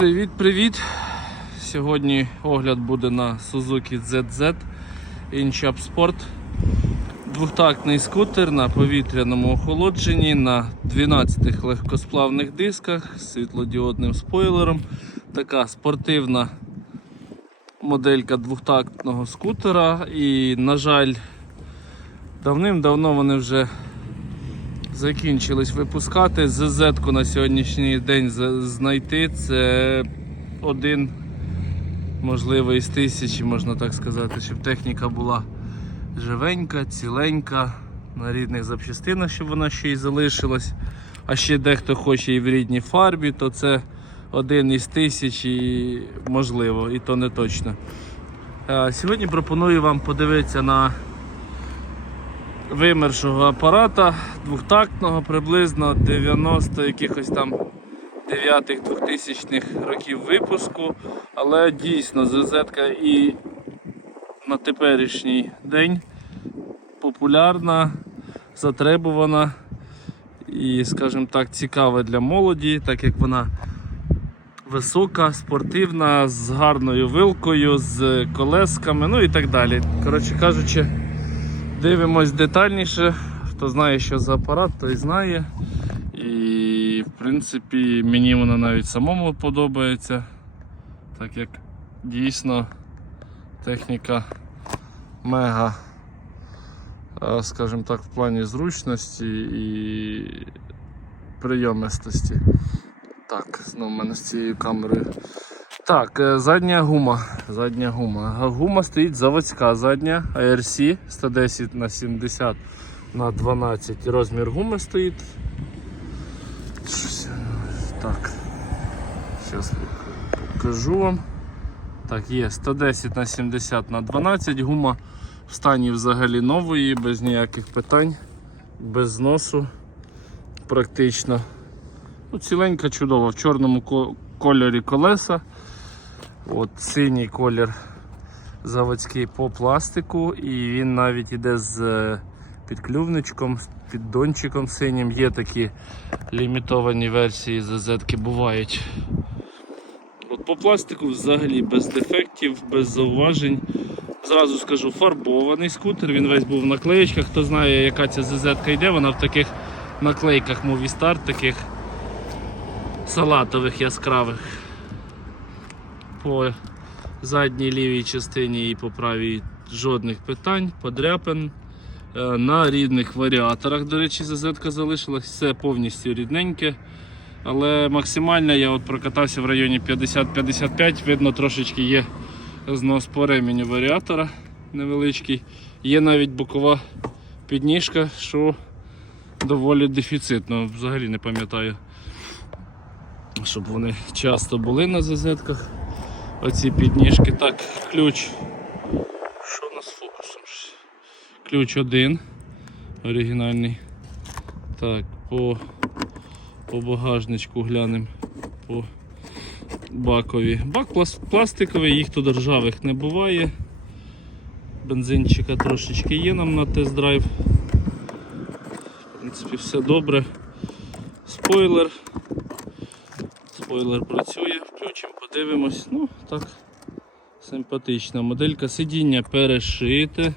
Привіт-привіт! Сьогодні огляд буде на Suzuki ZZ InChap Sport. Двохтактний скутер на повітряному охолодженні на 12 легкосплавних дисках з світлодіодним спойлером. Така спортивна моделька двохтактного скутера. І, на жаль, давним-давно вони вже закінчились випускати. ЗЗ-ку на сьогоднішній день знайти це один, можливо, із тисячі, можна так сказати, щоб техніка була живенька, ціленька, на рідних запчастинах, щоб вона ще й залишилась. А ще дехто хоче і в рідній фарбі, то це один із тисяч і можливо, і то не точно. Е, Сьогодні пропоную вам подивитися на вимершого апарата двохтактного приблизно 90 якихось там 9-х 2000-х років випуску, але дійсно ЗЗ і на теперішній день популярна, затребувана і, скажімо так, цікава для молоді, так як вона висока, спортивна, з гарною вилкою, з колесками, ну і так далі. Коротше кажучи, Дивимось детальніше. Хто знає, що за апарат, той знає. І в принципі мені вона навіть самому подобається, так як дійсно техніка мега, скажімо так, в плані зручності і прийомистості. Так, знову в мене з цією камерою. Так, е, задня гума. Задня гума. Гума стоїть заводська задня ARC 110 на 70 на 12 розмір гуми стоїть. Е, Так. Зараз покажу вам. Так, є 110 на 70 на 12 гума в стані взагалі нової, без ніяких питань, без зносу практично. Ну, ціленька чудова, в чорному кольорі колеса. От синій колір заводський по пластику, і він навіть іде з е, підклювничком, з піддончиком синім. Є такі лімітовані версії ZZ бувають. От по пластику взагалі без дефектів, без зауважень. Зразу скажу, фарбований скутер, він весь був в наклеєчках. Хто знає, яка ця ZZ йде, вона в таких наклейках Movistar, таких салатових яскравих по задній лівій частині і по правій жодних питань, подряпин. Е, На рідних варіаторах, до речі, ЗЗ залишилась, все повністю рідненьке. Але максимально я от прокатався в районі 50-55, видно, трошечки є знос по ременю варіатора невеличкий. Є навіть бокова підніжка, що доволі дефіцитно, взагалі не пам'ятаю, щоб вони часто були на ЗЗ-ках оці підніжки. Так, ключ. Що у нас з фокусом? Ключ один. Оригінальний. Так, по, по багажничку глянемо по бакові. Бак пластиковий, їх тут ржавих не буває. Бензинчика трошечки є нам на тест-драйв. В принципі, все добре. Спойлер. Спойлер працює, подивимось. Ну, так, симпатична моделька. Сидіння перешите.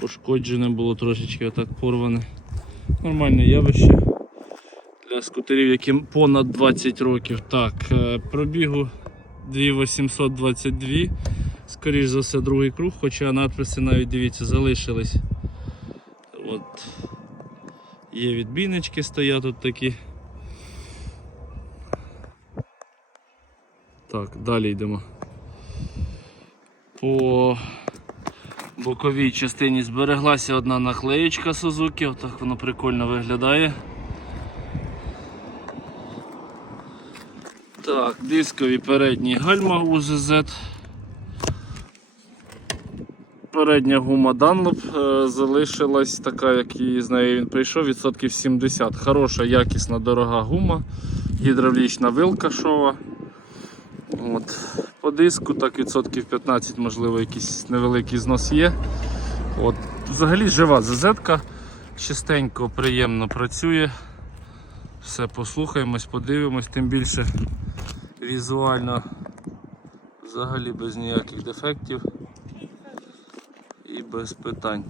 Пошкоджене було трошечки отак порване. Нормальне явище для скутерів, яким понад 20 років. Так, е, пробігу 2822. Скоріш за все, другий круг, хоча надписи навіть дивіться, залишились. От. Є відбійнички стоять тут такі. Так, далі йдемо. По боковій частині збереглася одна наклеєчка Suzuki, отак воно прикольно виглядає. Так, дискові передні гальма УЗЗ. Передня гума Dunlop е, залишилась така, як і з нею він прийшов, відсотків 70. Хороша, якісна, дорога гума, гідравлічна вилка шова. От. По диску так відсотків 15, можливо, якийсь невеликий знос є. От. Взагалі жива ЗЗ-ка, чистенько, приємно працює. Все послухаємось, подивимось, тим більше візуально взагалі без ніяких дефектів і без питань.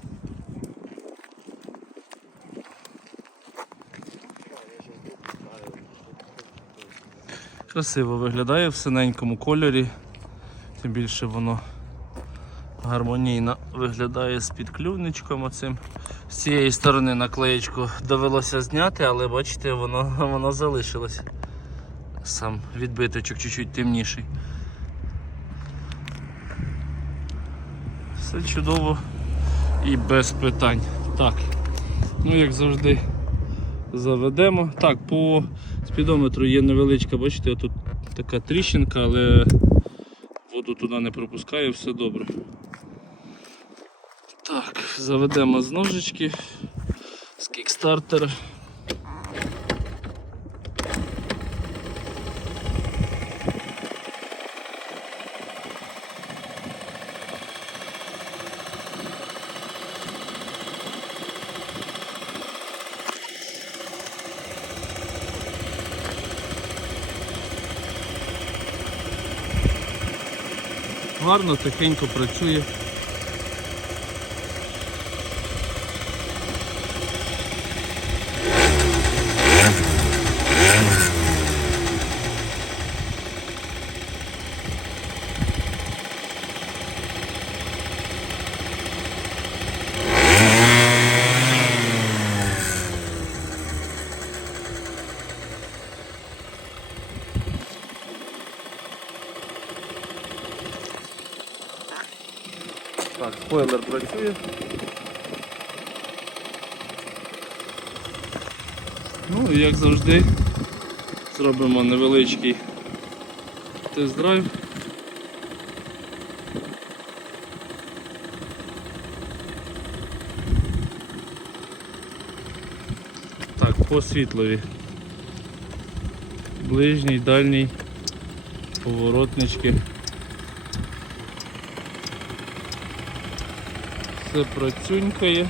Красиво виглядає в синенькому кольорі, тим більше воно гармонійно виглядає з підклювничком оцим. З цієї сторони наклеєчку довелося зняти, але бачите, воно, воно залишилось. Сам відбиточок чуть-чуть темніший. Все чудово і без питань. Так, ну як завжди заведемо. Так, по спідометру є невеличка, бачите, тут така тріщинка, але воду туди не пропускає, все добре. Так, заведемо з ножички з кікстартера. Гарно, тихенько працює. Так, спойлер працює. Ну і як завжди зробимо невеличкий тест-драйв. Так, по світлові. Ближній, дальній, поворотнички. Все працюнькає.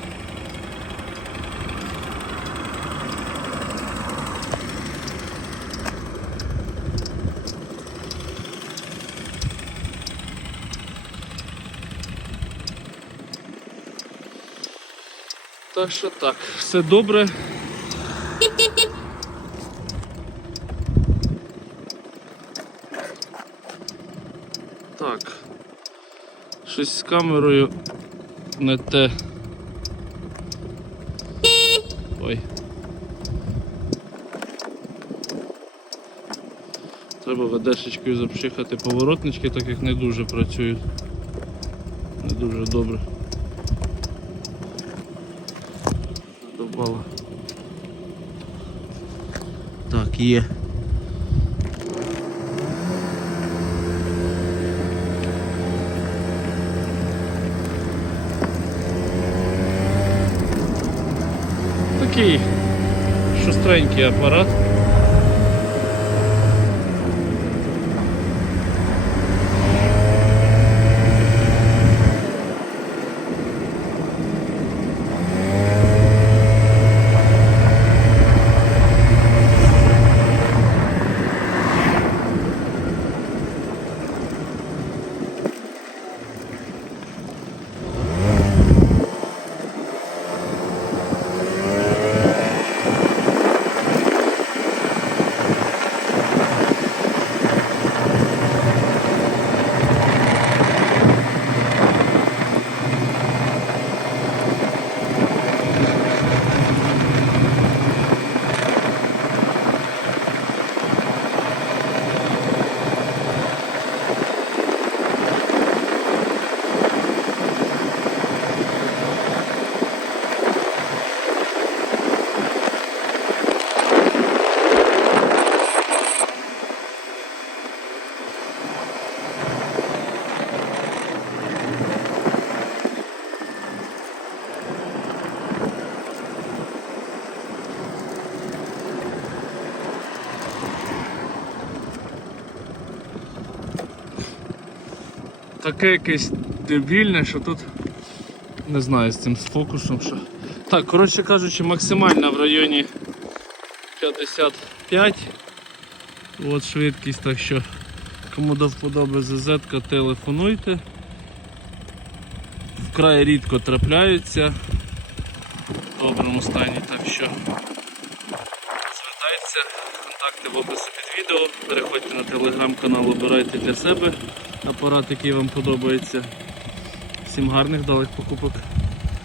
Так що так, все добре. Так. Щось з камерою не те. Ой. Треба ведешечкою запшихати поворотнички, так як не дуже працюють. Не дуже добре. Задовбало. Так, є. Такий шустренький апарат. Таке якесь дебільне, що тут не знаю з цим з фокусом. Що... Так, коротше кажучи, максимальна в районі 55. От швидкість, так що Кому до вподоби ЗЗ, телефонуйте. Вкрай рідко трапляються в доброму стані, так що звертайтеся, контакти в описі під відео, переходьте на телеграм-канал, обирайте для себе апарат, який вам подобається. Всім гарних далих покупок.